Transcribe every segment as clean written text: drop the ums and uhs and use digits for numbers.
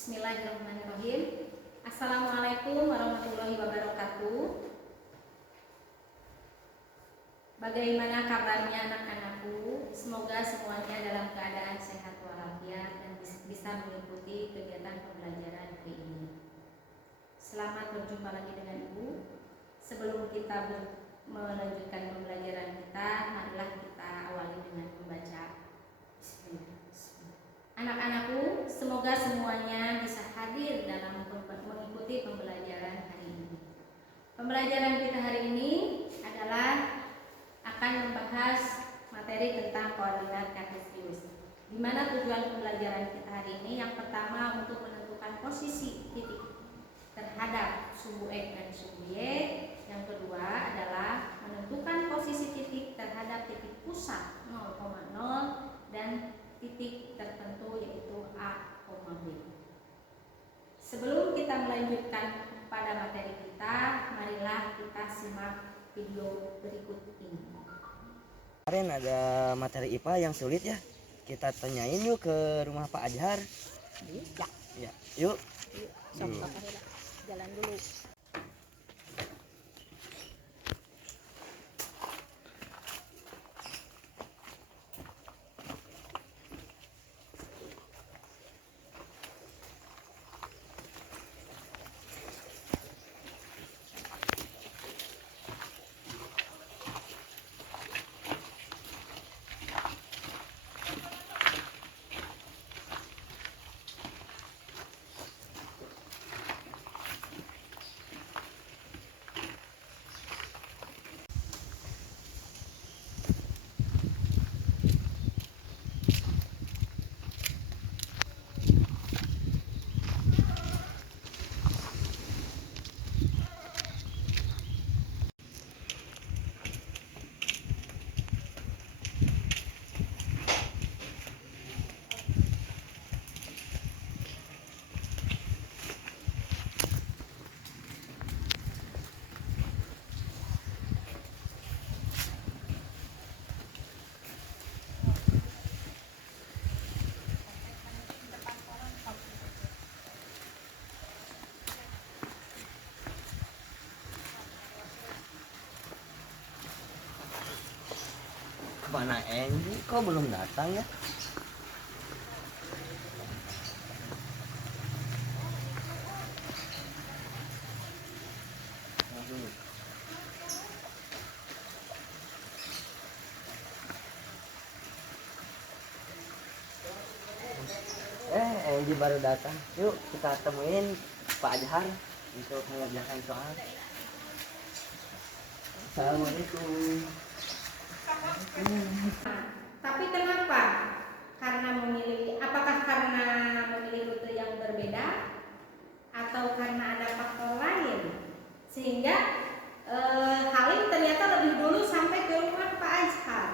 Bismillahirrahmanirrahim. Assalamualaikum warahmatullahi wabarakatuh. Bagaimana kabarnya anak-anakku? Semoga semuanya dalam keadaan sehat walafiat dan bisa mengikuti kegiatan pembelajaran hari ini. Selamat berjumpa lagi dengan Ibu. Sebelum kita melanjutkan pembelajaran kita, marilah kita awali dengan membaca Bismillah. Anak-anakku, semoga semuanya bisa hadir dalam mengikuti pembelajaran hari ini. Pembelajaran kita hari ini adalah akan membahas materi tentang koordinat kartesius. Di mana tujuan pembelajaran kita hari ini yang pertama untuk menentukan posisi titik terhadap sumbu X dan sumbu Y. Yang kedua adalah menentukan posisi titik terhadap titik pusat 0,0 dan titik tertentu yaitu A, B. Sebelum kita melanjutkan pada materi kita, marilah kita simak video berikut ini. Kemarin ada materi IPA yang sulit ya. Kita tanyain yuk ke rumah Pak Ajhar. Ya, yuk. Jalan dulu. Kemana Andy? Kok belum datang ya? Andy baru datang. Yuk kita temuin Pak Ajhar untuk mengerjakan soal. Assalamualaikum. Tapi kenapa? Apakah karena memilih rute yang berbeda atau karena ada faktor lain sehingga Halim ternyata lebih dulu sampai ke rumah Pak Ajhar.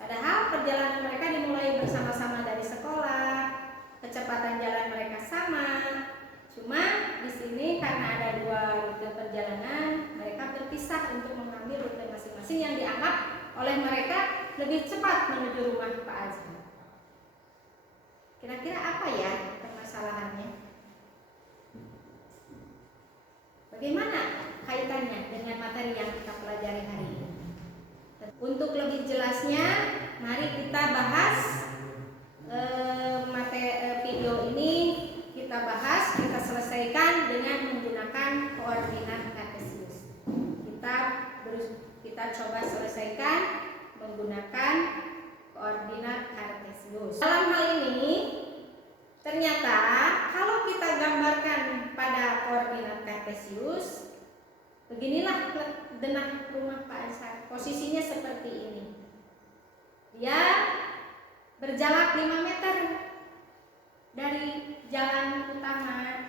Padahal perjalanan mereka dimulai bersama-sama dari sekolah, kecepatan jalan mereka sama. Cuma di sini karena ada dua rute perjalanan, mereka berpisah untuk mengambil rute masing-masing yang dianggap oleh mereka lebih cepat menuju rumah Pak Ajhar. Kira-kira apa ya permasalahannya? Bagaimana kaitannya dengan materi yang kita pelajari hari ini? Untuk lebih jelasnya, mari kita bahas video ini. Kita selesaikan dengan menggunakan koordinat kartesius. Kita coba selesaikan menggunakan koordinat kartesius. Dalam hal ini, ternyata kalau kita gambarkan pada koordinat kartesius, beginilah denah rumah Pak Ajhar. Posisinya seperti ini. Dia berjarak 5 meter dari jalan utama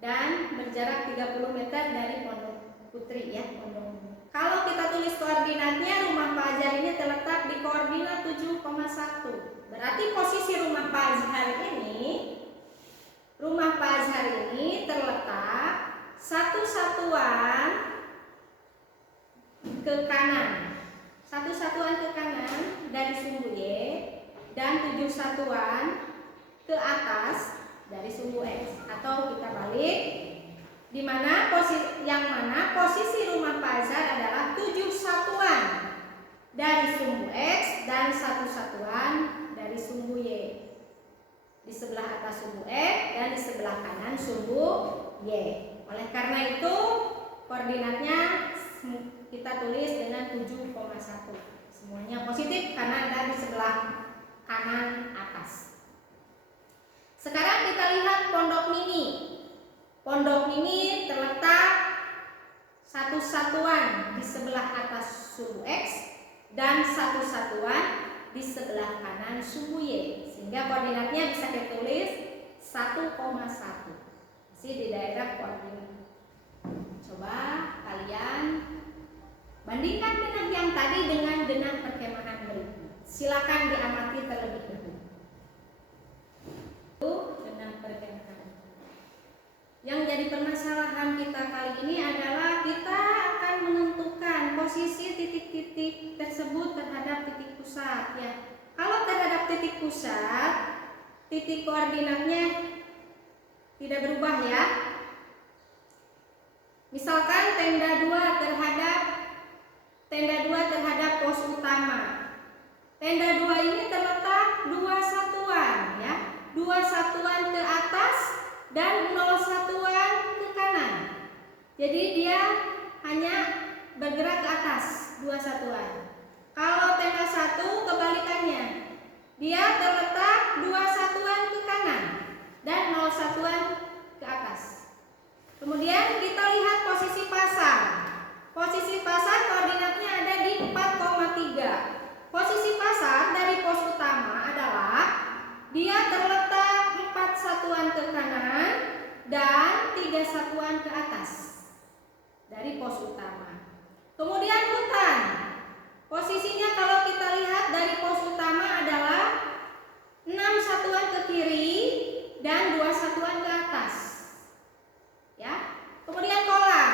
dan berjarak 30 meter dari Pondok Putri ya, Kalau kita tulis koordinatnya, rumah Pak Ajhar ini terletak di koordinat 7,1. Berarti posisi rumah Pak Ajhar ini terletak satu satuan ke kanan. Satu satuan ke kanan dari sumbu Y dan 7 satuan ke atas dari sumbu X, atau kita balik, di mana posisi rumah Pak Azhar adalah 7 satuan dari sumbu X dan 1 satuan dari sumbu Y. Di sebelah atas sumbu X dan di sebelah kanan sumbu Y. Oleh karena itu koordinatnya kita tulis dengan 7,1. Semuanya positif karena ada di sebelah kanan atas. Sekarang kita lihat pondok mini. Pondok mini terletak 1 satuan di sebelah atas sumbu X dan 1 satuan di sebelah kanan sumbu Y, sehingga koordinatnya bisa ditulis 1,1. Masih di daerah koordinat. Coba kalian bandingkan dengan yang tadi dengan perkemahan berikut. Silakan diamati terlebih dahulu. Dengan perkemahan. Yang jadi permasalahan kita kali ini adalah kita akan menentukan posisi titik-titik tersebut terhadap titik pusat, ya. Kalau terhadap titik pusat, titik koordinatnya tidak berubah, ya. Misalkan tenda 2 terhadap pos utama. Tenda 2 ini terletak 2 satuan, ya. 2 satuan ke atas dan 0 satuan ke kanan. Jadi dia hanya bergerak ke atas 2 satuan. Kalau tenda 1 kebalikannya. Dia terletak 2 satuan ke kanan dan 0 satuan ke atas. Kemudian kita lihat posisi pasar. Posisi pasar koordinatnya ada di 4,3. Posisi pasar dari pos utama adalah dia terletak 4 satuan ke kanan dan 3 satuan ke atas dari pos utama. Kemudian hutan. Posisinya kalau kita lihat dari pos utama adalah 6 satuan ke kiri dan 2 satuan ke atas. Ya. Kemudian kolam.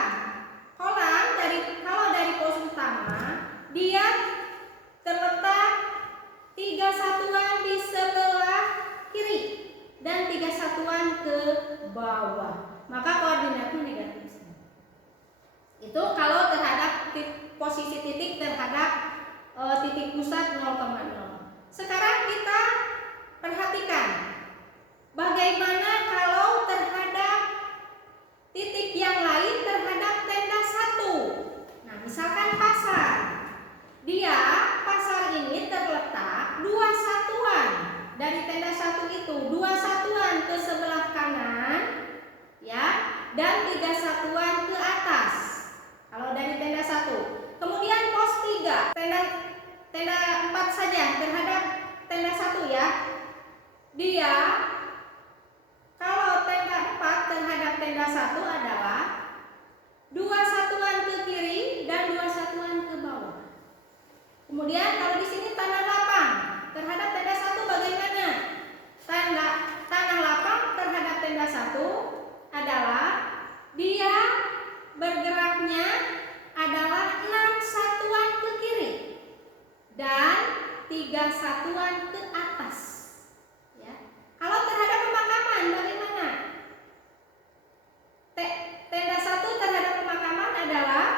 Kolam kalau dari pos utama dia terletak 3 satuan di sebelah kiri dan 3 satuan ke bawah. Maka koordinatnya negatif. Itu kalau terhadap posisi titik terhadap titik pusat 0,0. Sekarang kita perhatikan bagaimana kalau terhadap titik yang lain terhadap tenda 1. Nah, misalkan pasar. Pasar ini terletak 2 satuan dari tenda 1 itu, 2 satuan ke sebelah kanan, ya, dan 3 satuan ke atas. Kalau dari tenda 1. Kemudian pos 3, tenda 4 saja terhadap tenda 1, ya. Dia kalau tenda 4 terhadap tenda 1 adalah 2 satuan ke kiri dan 2 satuan ke bawah. Kemudian kalau di sini tanah lapang terhadap tenda 1 bagaimana? Tanah lapang terhadap tenda 1 adalah dia bergeraknya adalah 6 satuan ke kiri dan 3 satuan ke atas. Ya. Kalau terhadap pemakaman bagaimana? Tenda 1 terhadap pemakaman adalah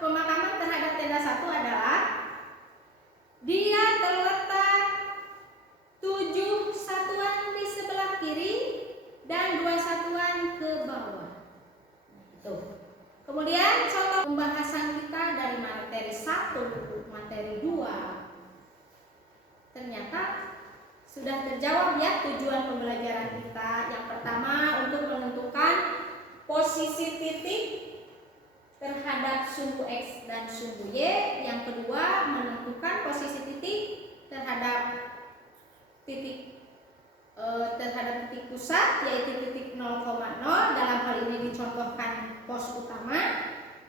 pemakaman terhadap tenda 1 adalah dia terletak 7 satuan di sebelah kiri dan 2 satuan ke bawah. Itu. Kemudian contoh pembahasan kita dari materi 1, materi 2 ternyata sudah terjawab, ya, tujuan pembelajaran kita. Yang pertama untuk menentukan posisi titik terhadap sumbu X dan sumbu Y. Yang kedua menentukan posisi titik terhadap titik pusat, yaitu titik 0,0, dalam hal ini dicontohkan pos utama,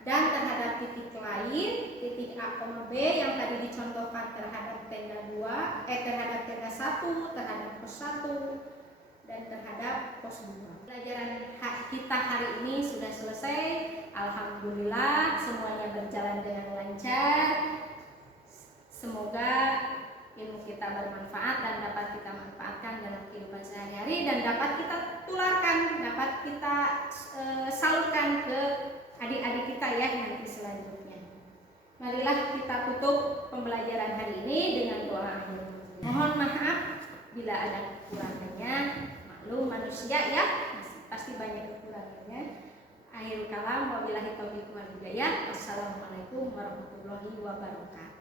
dan terhadap titik lain, titik A, B yang tadi dicontohkan terhadap tenda 2, terhadap tenda 1, terhadap pos 1, dan terhadap pos 2. Pelajaran kita hari ini sudah selesai. Alhamdulillah semuanya berjalan dengan lancar. Semoga ilmu kita bermanfaat dan dapat kita manfaatkan dalam kehidupan sehari-hari dan dapat kita tularkan, dapat kita salurkan ke adik-adik kita ya nanti selanjutnya. Marilah kita tutup pembelajaran hari ini dengan doa akhir. Mohon maaf bila ada kekurangannya, maklum manusia ya, pasti banyak kekurangannya. Akhirul kalam, wabillahi taufiq wal hidayah. Wassalamualaikum warahmatullahi wabarakatuh.